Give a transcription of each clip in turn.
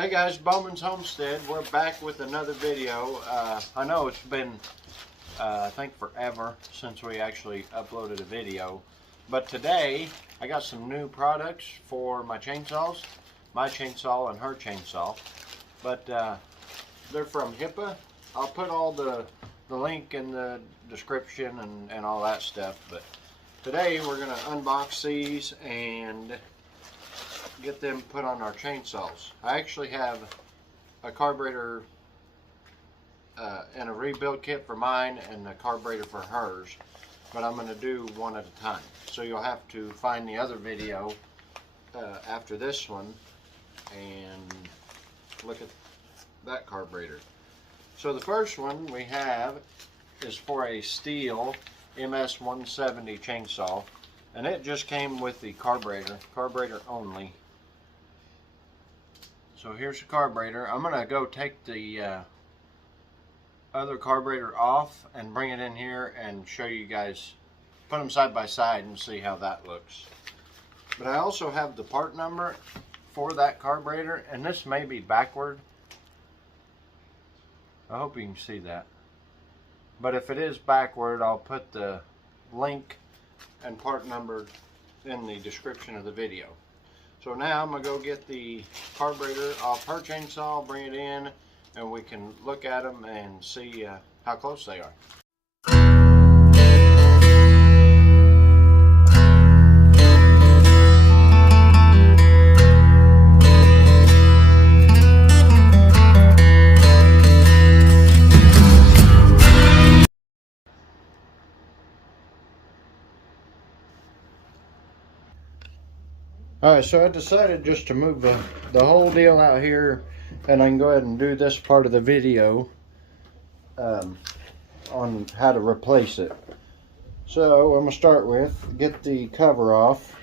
Hey guys, Bowman's Homestead. We're back with another video. I know it's been, I think, forever since we actually uploaded a video. But today, I got some new products for my chainsaws. My chainsaw and her chainsaw. But they're from hipa. I'll put all the link in the description and all that stuff. But today, we're going to unbox these and get them put on our chainsaws. I actually have a carburetor and a rebuild kit for mine and a carburetor for hers, but I'm going to do one at a time. So you'll have to find the other video after this one and look at that carburetor. So the first one we have is for a steel Ms170 chainsaw, and it just came with the carburetor only. So here's the carburetor. I'm going to go take the other carburetor off and bring it in here and show you guys, put them side by side and see how that looks. But I also have the part number for that carburetor, and this may be backward. I hope you can see that. But if it is backward, I'll put the link and part number in the description of the video. So now I'm going to go get the carburetor off her chainsaw, bring it in, and we can look at them and see how close they are. Alright, so I decided just to move the whole deal out here, and I can go ahead and do this part of the video on how to replace it. So I'm going to start with, get the cover off.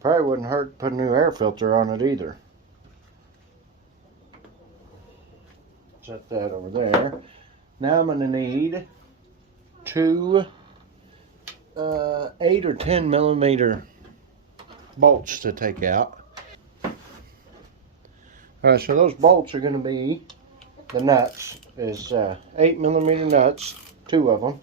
Probably wouldn't hurt to put a new air filter on it either. Set that over there. Now I'm going to need two 8 or 10 millimeter bolts to take out. Alright, so those bolts are going to be, the nuts is 8 millimeter nuts, 2 of them.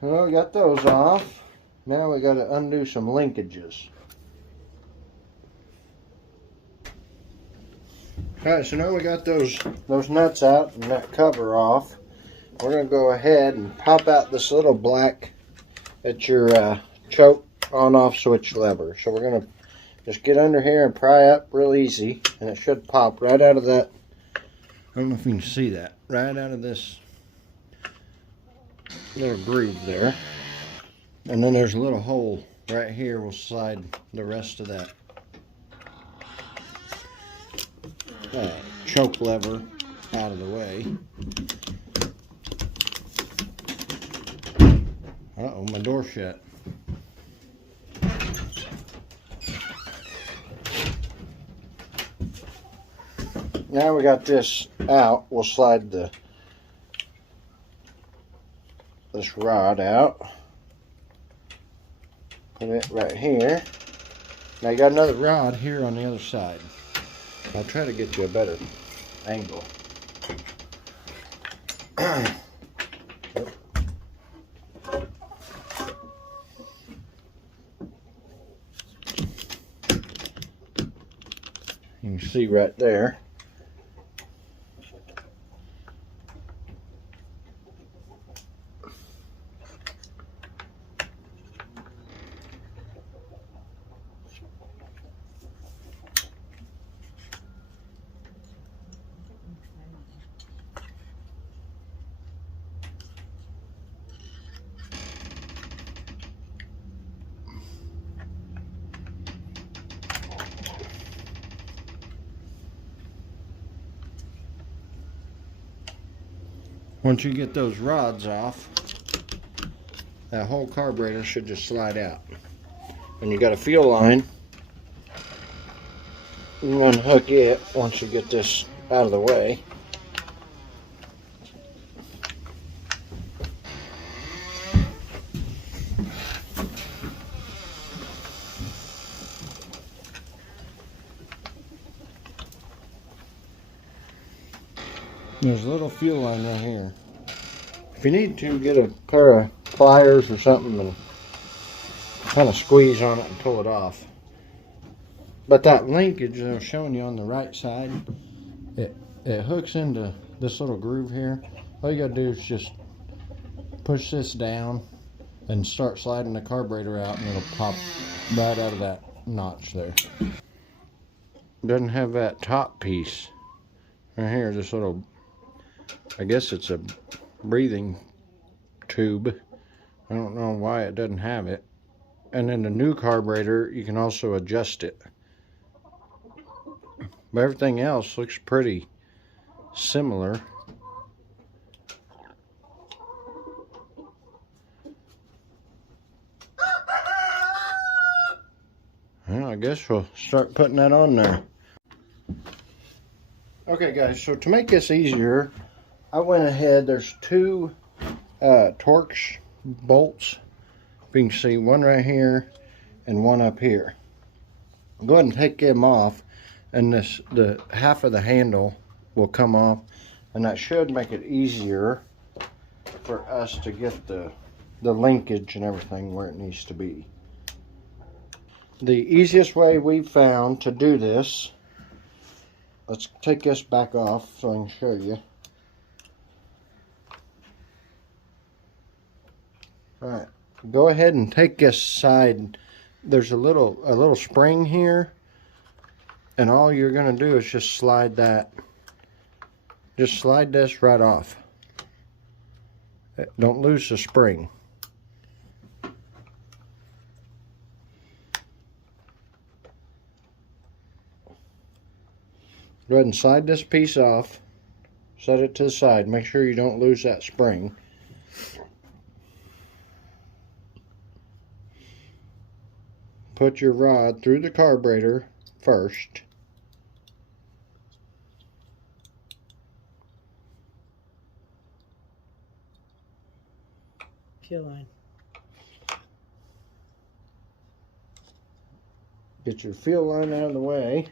Well, we got those off. Now we got to undo some linkages. Alright, so now we got those nuts out and that cover off. We're going to go ahead and pop out this little black at your choke on-off switch lever. So we're going to just get under here and pry up real easy, and it should pop right out of that. I don't know if you can see that. Right out of this little groove there, and then there's a little hole right here. We'll slide the rest of that choke lever out of the way. Uh-oh, my door shut. Now we got this out, we'll slide this rod out, put it right here. Now you got another rod here on the other side. I'll try to get you a better angle. You can see right there. Once you get those rods off, that whole carburetor should just slide out. And you got a fuel line, you unhook it once you get this out of the way. There's a little fuel line right here. If you need to, get a pair of pliers or something and kind of squeeze on it and pull it off. But that linkage that I was showing you on the right side, it hooks into this little groove here. All you gotta do is just push this down and start sliding the carburetor out, and it'll pop right out of that notch there. Doesn't have that top piece right here, this little, I guess it's a breathing tube. I don't know why it doesn't have it. And in the new carburetor, you can also adjust it. But everything else looks pretty similar. Well, I guess we'll start putting that on there. Okay guys, so to make this easier, I went ahead, there's two Torx bolts. You can see one right here and one up here. Go ahead and take them off, and the half of the handle will come off, and that should make it easier for us to get the linkage and everything where it needs to be. The easiest way we've found to do this, let's take this back off so I can show you. Alright, go ahead and take this side. There's a little spring here, and all you're going to do is just slide that. Just slide this right off. Don't lose the spring. Go ahead and slide this piece off. Set it to the side. Make sure you don't lose that spring. Put your rod through the carburetor first. Fuel line. Get your fuel line out of the way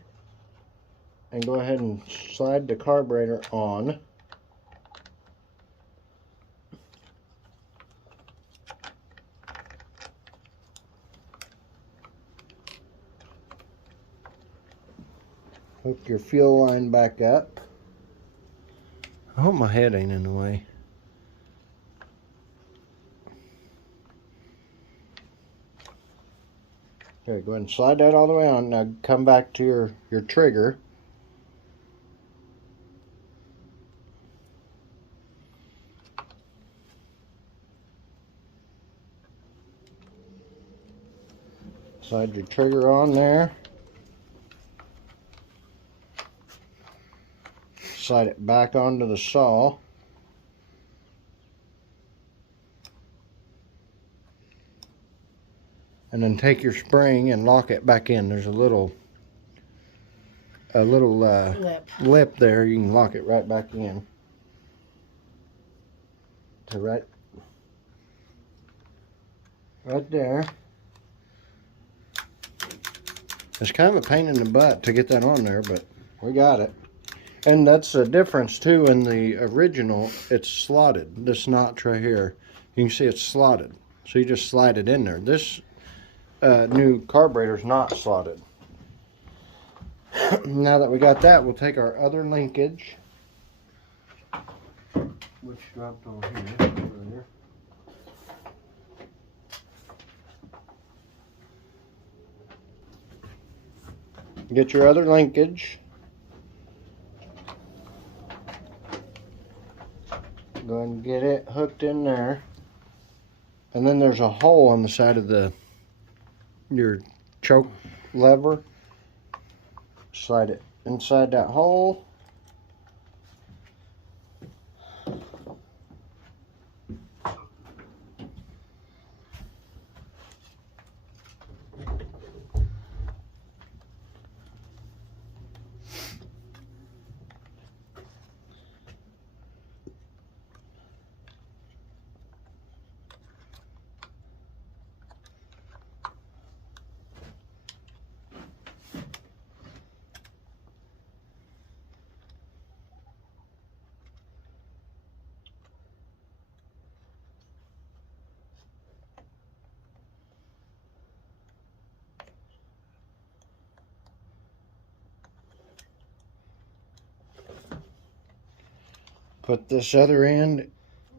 and go ahead and slide the carburetor on. Hook your fuel line back up. I hope my head ain't in the way. Okay, go ahead and slide that all the way on. Now come back to your trigger. Slide your trigger on there. Slide it back onto the saw. And then take your spring and lock it back in. There's a little lip there. You can lock it right back in. To right there. It's kind of a pain in the butt to get that on there, but we got it. And that's the difference too. In the original, it's slotted. This notch right here, you can see it's slotted. So you just slide it in there. This new carburetor is not slotted. Now that we got that, we'll take our other linkage, which dropped on here earlier. Get your other linkage. Go ahead and get it hooked in there. And then there's a hole on the side of your choke lever. Slide it inside that hole. Put this other end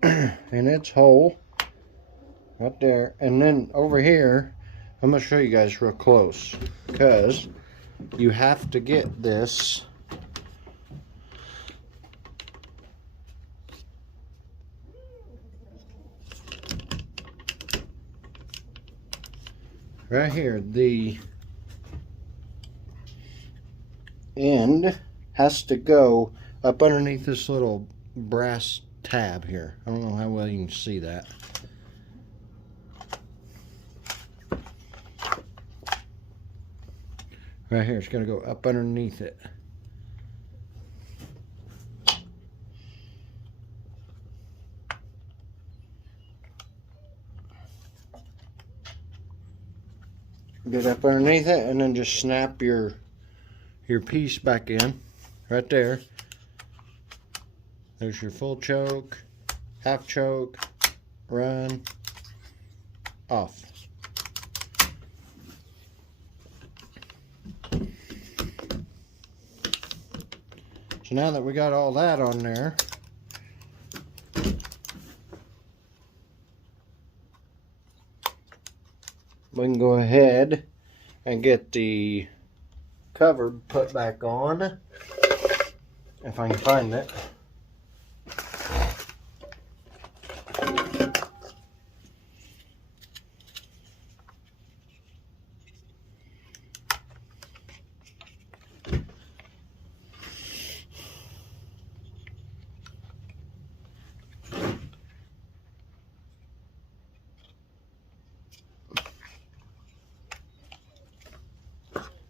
in its hole right there, and then over here I'm going to show you guys real close, because you have to get this right here. The end has to go up underneath this little brass tab here. I don't know how well you can see that. Right here, it's going to go up underneath it. Get up underneath it, and then just snap your piece back in right there. There's your full choke, half choke, run, off. So now that we got all that on there, we can go ahead and get the cover put back on, if I can find it.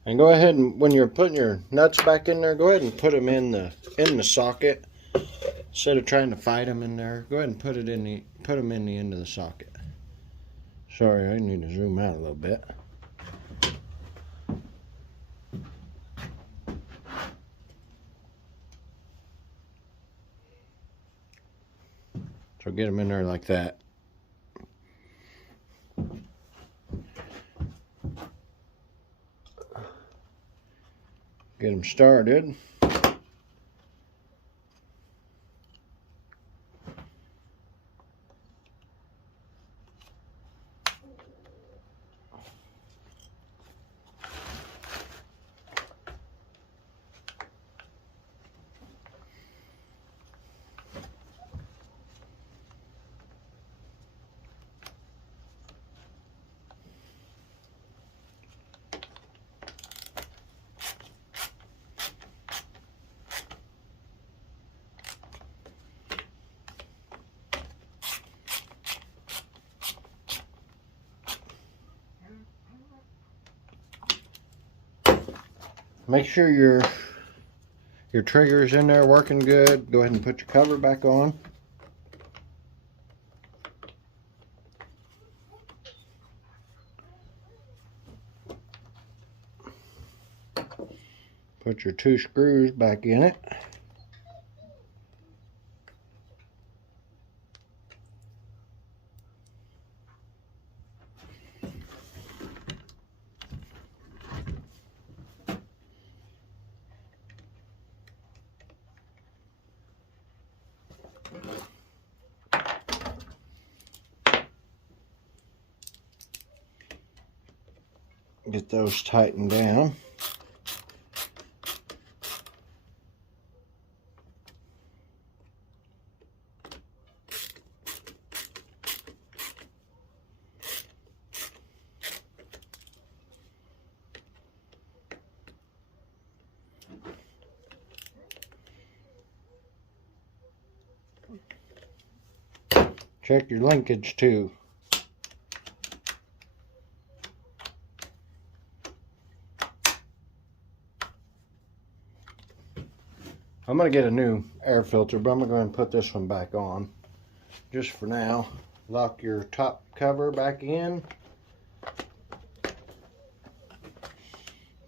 And go ahead and, when you're putting your nuts back in there, go ahead and put them in the socket instead of trying to fight them in there. Go ahead and put them in the end of the socket. Sorry, I need to zoom out a little bit. So get them in there like that. Get them started. Make sure your trigger's in there working good. Go ahead and put your cover back on. Put your 2 screws back in it. Get those tightened down. Check your linkage too. I'm going to get a new air filter, but I'm going to go ahead and put this one back on just for now. Lock your top cover back in.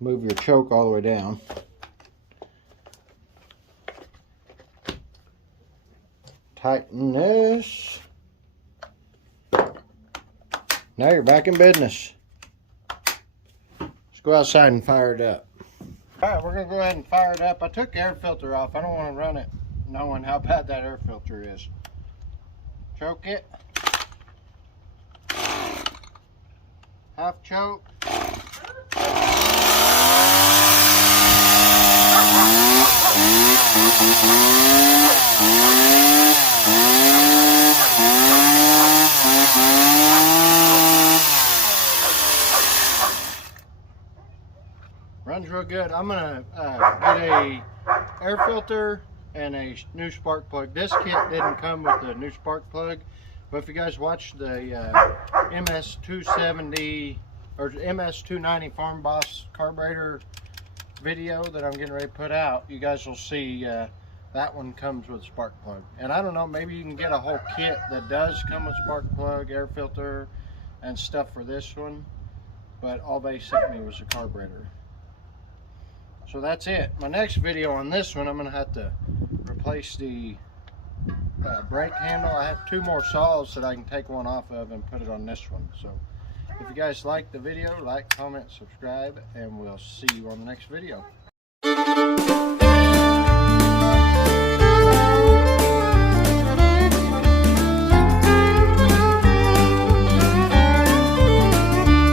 Move your choke all the way down. Tighten this. Now you're back in business. Let's go outside and fire it up. Alright, we're going to go ahead and fire it up. I took the air filter off. I don't want to run it knowing how bad that air filter is. Choke it. Half choke. Runs real good. I'm gonna get a air filter and a new spark plug. This kit didn't come with the new spark plug, but if you guys watch the Ms270 or Ms290 Farm Boss carburetor video that I'm getting ready to put out, you guys will see that one comes with spark plug. And I don't know, maybe you can get a whole kit that does come with spark plug, air filter, and stuff for this one, but all they sent me was a carburetor. So that's it. My next video on this one, I'm going to have to replace the brake handle. I have 2 more saws that I can take one off of and put it on this one. So if you guys like the video, like, comment, subscribe, and we'll see you on the next video.